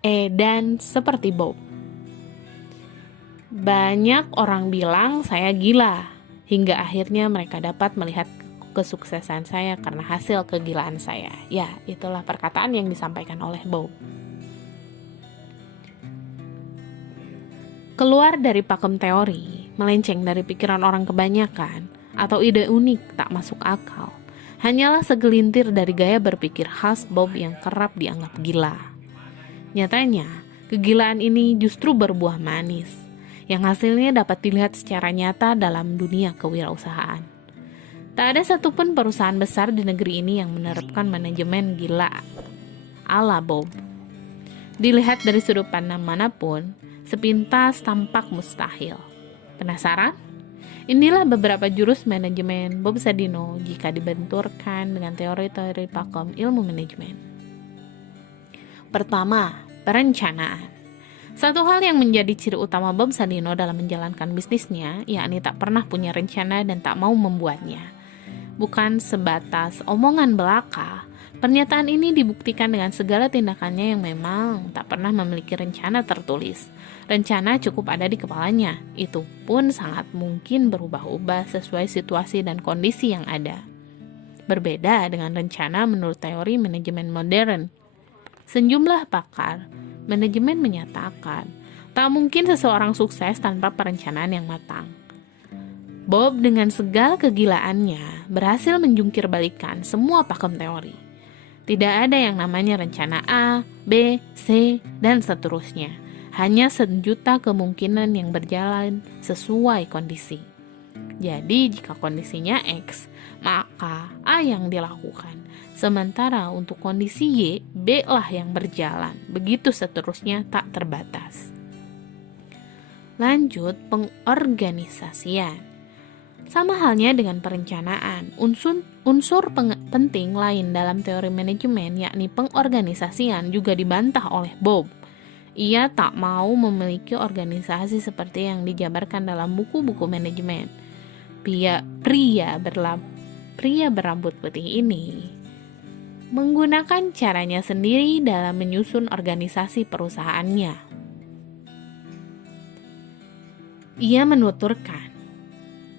Edan seperti Bob. Banyak orang bilang saya gila, hingga akhirnya mereka dapat melihat kesuksesan saya karena hasil kegilaan saya. Ya, itulah perkataan yang disampaikan oleh Bob. Keluar dari pakem teori, melenceng dari pikiran orang kebanyakan, atau ide unik tak masuk akal, hanyalah segelintir dari gaya berpikir khas Bob yang kerap dianggap gila. Nyatanya, kegilaan ini justru berbuah manis, yang hasilnya dapat dilihat secara nyata dalam dunia kewirausahaan. Tak ada satupun perusahaan besar di negeri ini yang menerapkan manajemen gila ala Bob. Dilihat dari sudut pandang manapun, sepintas tampak mustahil. Penasaran? Inilah beberapa jurus manajemen Bob Sadino jika dibenturkan dengan teori-teori pakem ilmu manajemen. Pertama, perencanaan. Satu hal yang menjadi ciri utama Bob Sadino dalam menjalankan bisnisnya, yakni tak pernah punya rencana dan tak mau membuatnya. Bukan sebatas omongan belaka, pernyataan ini dibuktikan dengan segala tindakannya yang memang tak pernah memiliki rencana tertulis. Rencana cukup ada di kepalanya, itu pun sangat mungkin berubah-ubah sesuai situasi dan kondisi yang ada. Berbeda dengan rencana menurut teori manajemen modern. Sejumlah pakar manajemen menyatakan, tak mungkin seseorang sukses tanpa perencanaan yang matang. Bob dengan segala kegilaannya berhasil menjungkir balikan semua pakem teori. Tidak ada yang namanya rencana A, B, C, dan seterusnya. Hanya sejuta kemungkinan yang berjalan sesuai kondisi. Jadi jika kondisinya X, maka A yang dilakukan. Sementara untuk kondisi Y, B lah yang berjalan. Begitu seterusnya tak terbatas. Lanjut, pengorganisasian. Sama halnya dengan perencanaan, unsur penting lain dalam teori manajemen yakni pengorganisasian juga dibantah oleh Bob. Ia tak mau memiliki organisasi seperti yang dijabarkan dalam buku-buku manajemen. Pria berambut putih ini menggunakan caranya sendiri dalam menyusun organisasi perusahaannya. Ia menuturkan,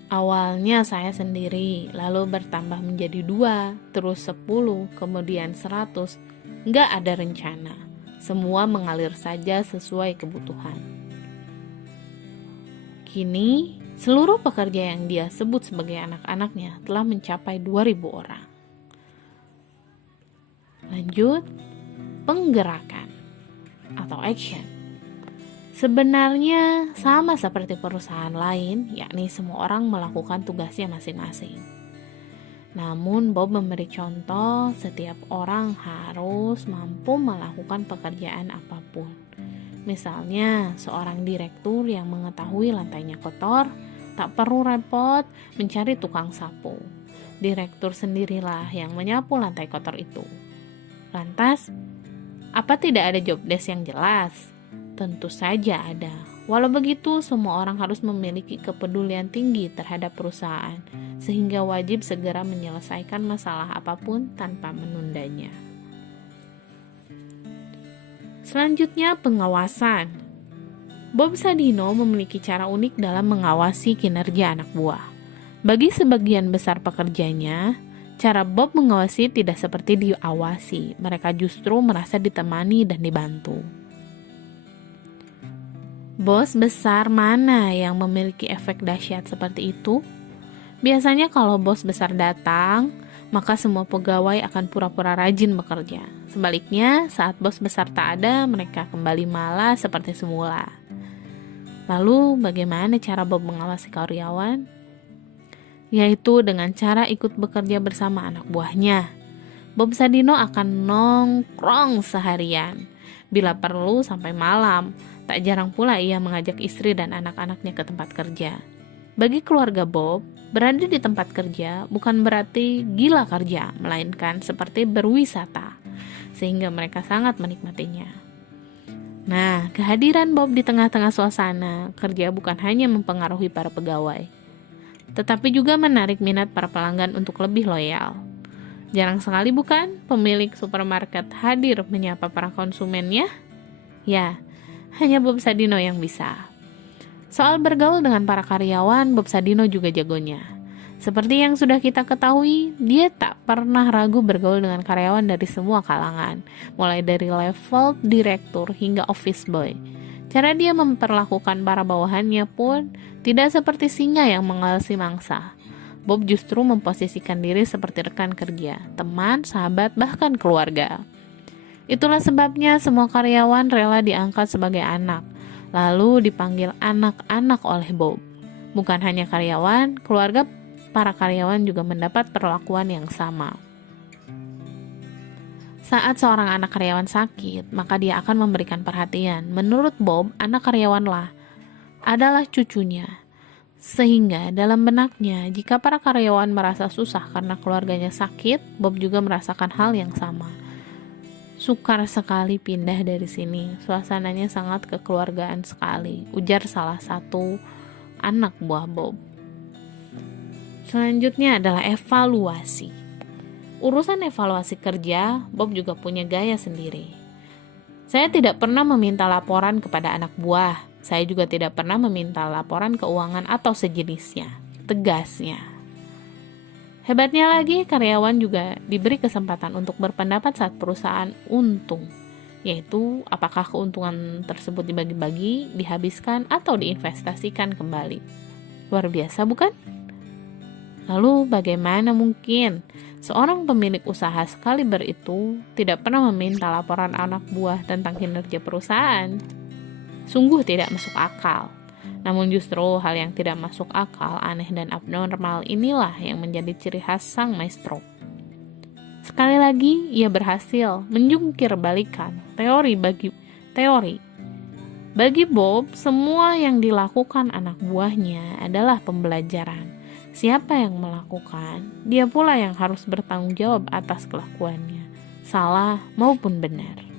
awalnya saya sendiri, lalu bertambah menjadi 2, terus 10, kemudian 100. Nggak ada rencana, semua mengalir saja sesuai kebutuhan. Kini, seluruh pekerja yang dia sebut sebagai anak-anaknya telah mencapai 2.000 orang. Lanjut, penggerakan atau action. Sebenarnya sama seperti perusahaan lain, yakni semua orang melakukan tugasnya masing-masing. Namun Bob memberi contoh, setiap orang harus mampu melakukan pekerjaan apapun. Misalnya, seorang direktur yang mengetahui lantainya kotor, tak perlu repot mencari tukang sapu. Direktur sendirilah yang menyapu lantai kotor itu. Lantas, apa tidak ada job desk yang jelas? Tentu saja ada. Walau begitu, semua orang harus memiliki kepedulian tinggi terhadap perusahaan, sehingga wajib segera menyelesaikan masalah apapun tanpa menundanya. Selanjutnya, pengawasan. Bob Sadino memiliki cara unik dalam mengawasi kinerja anak buah. Bagi sebagian besar pekerjanya, cara Bob mengawasi tidak seperti diawasi, mereka justru merasa ditemani dan dibantu. Bos besar mana yang memiliki efek dahsyat seperti itu? Biasanya kalau bos besar datang, maka semua pegawai akan pura-pura rajin bekerja. Sebaliknya, saat bos besar tak ada, mereka kembali malas seperti semula. Lalu, bagaimana cara Bob mengawasi karyawan? Yaitu dengan cara ikut bekerja bersama anak buahnya. Bob Sadino akan nongkrong seharian, bila perlu sampai malam. Tak jarang pula ia mengajak istri dan anak-anaknya ke tempat kerja. Bagi keluarga Bob, berada di tempat kerja bukan berarti gila kerja, melainkan seperti berwisata, sehingga mereka sangat menikmatinya. Nah, kehadiran Bob di tengah-tengah suasana kerja bukan hanya mempengaruhi para pegawai, tetapi juga menarik minat para pelanggan untuk lebih loyal. Jarang sekali bukan pemilik supermarket hadir menyapa para konsumennya? Ya, hanya Bob Sadino yang bisa. Soal bergaul dengan para karyawan, Bob Sadino juga jagonya. Seperti yang sudah kita ketahui, dia tak pernah ragu bergaul dengan karyawan dari semua kalangan, mulai dari level direktur hingga office boy. Cara dia memperlakukan para bawahannya pun tidak seperti singa yang mengalasi mangsa. Bob justru memposisikan diri seperti rekan kerja, teman, sahabat, bahkan keluarga. Itulah sebabnya semua karyawan rela diangkat sebagai anak, lalu dipanggil anak-anak oleh Bob. Bukan hanya karyawan, keluarga para karyawan juga mendapat perlakuan yang sama. Saat seorang anak karyawan sakit, maka dia akan memberikan perhatian. Menurut Bob, anak karyawanlah adalah cucunya. Sehingga dalam benaknya, jika para karyawan merasa susah karena keluarganya sakit, Bob juga merasakan hal yang sama. Sukar sekali pindah dari sini, suasananya sangat kekeluargaan sekali, ujar salah satu anak buah Bob. Selanjutnya adalah evaluasi. Urusan evaluasi kerja, Bob juga punya gaya sendiri. Saya tidak pernah meminta laporan kepada anak buah. Saya juga tidak pernah meminta laporan keuangan atau sejenisnya, tegasnya. Hebatnya lagi, karyawan juga diberi kesempatan untuk berpendapat saat perusahaan untung, yaitu apakah keuntungan tersebut dibagi-bagi, dihabiskan, atau diinvestasikan kembali. Luar biasa bukan? Lalu bagaimana mungkin seorang pemilik usaha sekaliber itu tidak pernah meminta laporan anak buah tentang kinerja perusahaan? Sungguh tidak masuk akal. Namun justru hal yang tidak masuk akal, aneh dan abnormal inilah yang menjadi ciri khas sang maestro. Sekali lagi, ia berhasil menjungkir balikan teori. Bagi Bob, semua yang dilakukan anak buahnya adalah pembelajaran. Siapa yang melakukan, dia pula yang harus bertanggung jawab atas kelakuannya, salah maupun benar.